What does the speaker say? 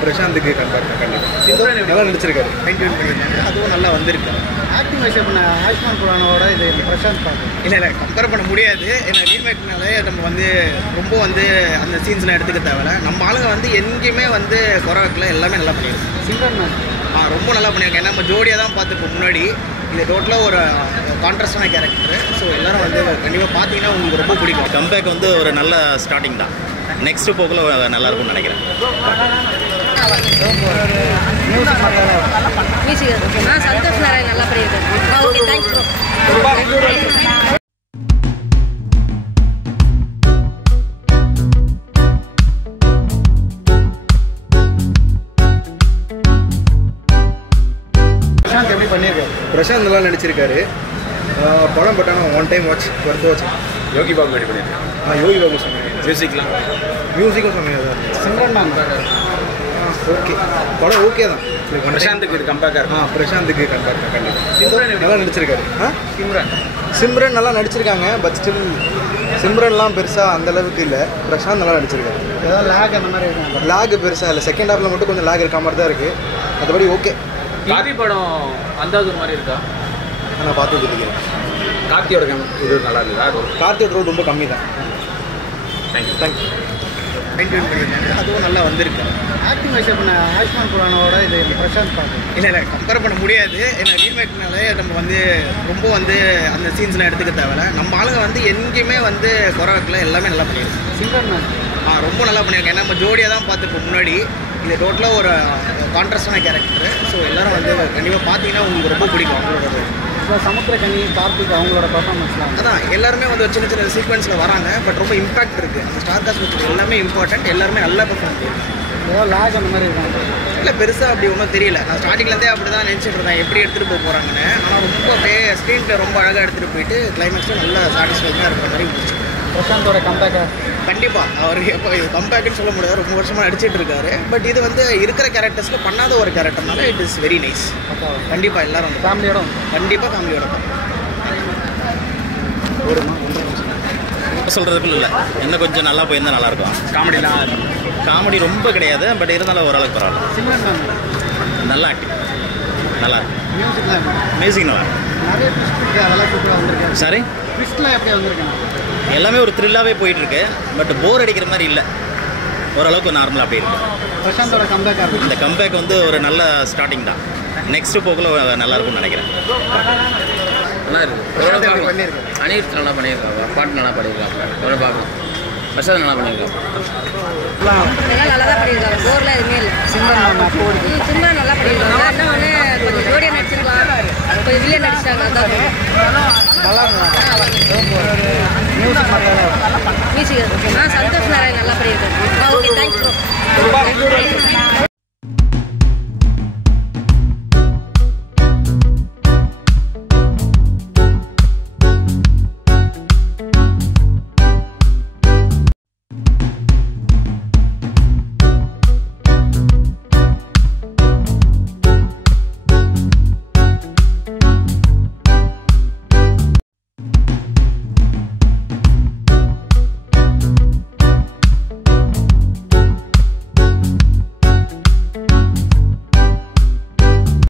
பிரசாந்துக்கு நல்லா நடிச்சிருக்காரு. அதுவும் நல்லா வந்திருக்கு. ஆக்டிங் வைஸ் பண்ண ஆயுஷ்மான் குரானோட இது பிரசாந்த் பார்க்க இல்லை கம்பேர் பண்ண முடியாது. ஏன்னா ரீமேக்னாலே நம்ம வந்து ரொம்ப வந்து அந்த சீன்ஸ்லாம் எடுத்துக்க தேவையில்ல. நம்ம ஆளுங்க வந்து எங்கேயுமே வந்து குறை வைக்கல, எல்லாமே நல்லா பண்ணியிருக்கு. சிங்கர் ரொம்ப நல்லா பண்ணியிருக்கேன். ஏன்னா நம்ம ஜோடியாக தான் பார்த்துப்போம் முன்னாடி. இது டோட்டலாக ஒரு கான்ட்ராஸ்டான கேரக்டர். ஸோ எல்லோரும் வந்து கண்டிப்பாக பார்த்தீங்கன்னா உங்களுக்கு ரொம்ப பிடிக்கும். கம்பேக் வந்து ஒரு நல்ல ஸ்டார்டிங் தான். நெக்ஸ்ட் போக்கில் நல்லா இருக்கும்னு நினைக்கிறேன். சந்தோஷ் நாராயண் நல்லா பண்ணியிருக்காரு. Okay, thank you. பிரசாந்த் நல்லா நடிச்சிருக்காரு. படம் பட்டானா one time watch worth watch. Yogi Babu ready பண்ணியிருக்கேன். யோகி பாபு சொன்னாங்க. மியூசிக்கும் சொன்னீங்க. சிம்ரன் ஓகே, படம் ஓகே தான். பிரசாந்துக்கு இது கம்பேக்காக இருக்கும். பிரசாந்துக்கு நல்லா நடிச்சிருக்காரு. சிம்ரன் நல்லா நடிச்சிருக்காங்க. பட் ஸ்டில் சிம்ரன்லாம் பெருசாக அந்த அளவுக்கு இல்லை. பிரசாந்த் நல்லா நடிச்சிருக்காரு. ஏதாவது லேக் அந்த மாதிரி இருக்கும். லேக் பெருசாக இல்லை. செகண்ட் ஹாஃபில் மட்டும் கொஞ்சம் லேக் இருக்க மாதிரி தான் இருக்குது. மற்றபடி ஓகே. கார்த்தி படம் அந்தாது மாதிரி இருக்கா? நான் பார்த்துட்டு இருக்கேன். கார்த்தியோட இது நல்லா இருக்குதா? கார்த்தியோட ரோல் ரொம்ப கம்மி தான். தேங்க்யூ. அதுவும் நல்லா வந்திருக்கு. ஆக்டிங் வைஸ் பண்ண ஆயுஷ்மான் குரானோட இது பிரசாந்த் பார்க்க இல்லை கம்பேர் பண்ண முடியாது. ஏன்னா ரீமேக்னாலே நம்ம வந்து ரொம்ப வந்து அந்த சீன்ஸ்லாம் எடுத்துக்க தேவையில்ல. நம்ம ஆளுங்க வந்து எங்கேயுமே வந்து குறை வைக்கல, எல்லாமே நல்லா பண்ணியிருக்கு. சிங்கர் ரொம்ப நல்லா பண்ணியிருக்கேன். ஏன்னா நம்ம ஜோடியாக தான் பார்த்துப்போம் முன்னாடி. இது டோட்டலாக ஒரு கான்ட்ராஸ்டான கேரக்டர். ஸோ எல்லோரும் வந்து கண்டிப்பாக பார்த்தீங்கன்னா உங்களுக்கு ரொம்ப பிடிக்கும் அவங்களோட. இப்போ சமுத்திரக்கனி, கார்த்திக் அவங்களோட பர்ஃபார்மன்ஸ்லாம் அதான் எல்லாருமே வந்து சின்ன சின்ன சீக்வன்ஸில் வராங்க. பட் ரொம்ப இம்பாக்ட் இருக்குது. அந்த ஸ்டார் காஸ்ட் எல்லாமே இம்பார்ட்டன்ட். எல்லாருமே நல்லா பெர்ஃபார்ம் பண்ணியிருக்காங்க. ஏதோ லேக் அந்த மாதிரி இருக்காங்க. இல்லை பெருசாக அப்படி ஒன்றும் தெரியல. நான் ஸ்டார்டிங்லேருந்தே அப்படி தான் நினச்சிட்டு இருந்தேன் எப்படி எடுத்துகிட்டு போக போகிறாங்கன்னு. ஆனால் ரொம்ப அப்படியே ஸ்க்ரீனில் ரொம்ப அழகாக எடுத்துகிட்டு போயிட்டு கிளைமேக்ஸில் நல்லா சாட்டிஸ்ஃபைடாக இருக்கிற மாதிரி முடிச்சு. பிரசாந்தோட கம்பேக்காக கண்டிப்பாக அவர் எப்போ கம்பேக்குன்னு சொல்ல முடியாது. ரொம்ப வருஷமாக நடிச்சிட்டு இருக்காரு. பட் இது வந்து இருக்கிற கேரக்டர்ஸில் பண்ணாத ஒரு கேரக்டர்னால இட் இஸ் வெரி நைஸ். கண்டிப்பாக எல்லாரும் ஃபேமிலியோட கண்டிப்பாக ஃபேமிலியோட சொல்கிறதுக்குள்ள இல்லை, இன்னும் கொஞ்சம் நல்லா போயிருந்தால் நல்லாயிருக்கும். காமெடி ரொம்ப கிடையாது. பட் இருந்தாலும் ஓரளவுக்கு பரவாயில்ல. நல்லா ஆக்டிங் நல்லா இருக்கு. மியூசிக் நல்லா சாரி எல்லாமே ஒரு த்ரில்லாகவே போயிட்டுருக்கு. பட் போர் அடிக்கிற மாதிரி இல்லை. ஓரளவுக்கு நார்மலாக அப்படி இருக்குது. இந்த கம்பேக் வந்து ஒரு நல்ல ஸ்டார்டிங் தான். நெக்ஸ்ட் போக்கில் நல்லா இருக்கும்னு நினைக்கிறேன். நல்லா இருக்குது. அனிருத் நல்லா பண்ணியிருக்காங்க. பாட்டு நல்லா பண்ணியிருக்காங்க. எவ்வளோ பார்க்கலாம். பிரசாத் நல்லா பண்ணியிருக்காங்க. எல்லாம் நல்லா தான் பண்ணியிருக்காங்க. போர்லாம் எதுவுமே இல்லை. சிம்ரன் நல்லா பண்ணியிருக்காங்க. இன்னும் ஒன்று கொஞ்சம் ஜோடியாக நடிச்சிருக்கலாம். கொஞ்சம் வில்லியன் நடிச்சிட்டாங்க. அதான் மியூசிக் சந்தோஷ் நாராயண் நல்லா பண்ணியிருக்காரு. Okay, thank you.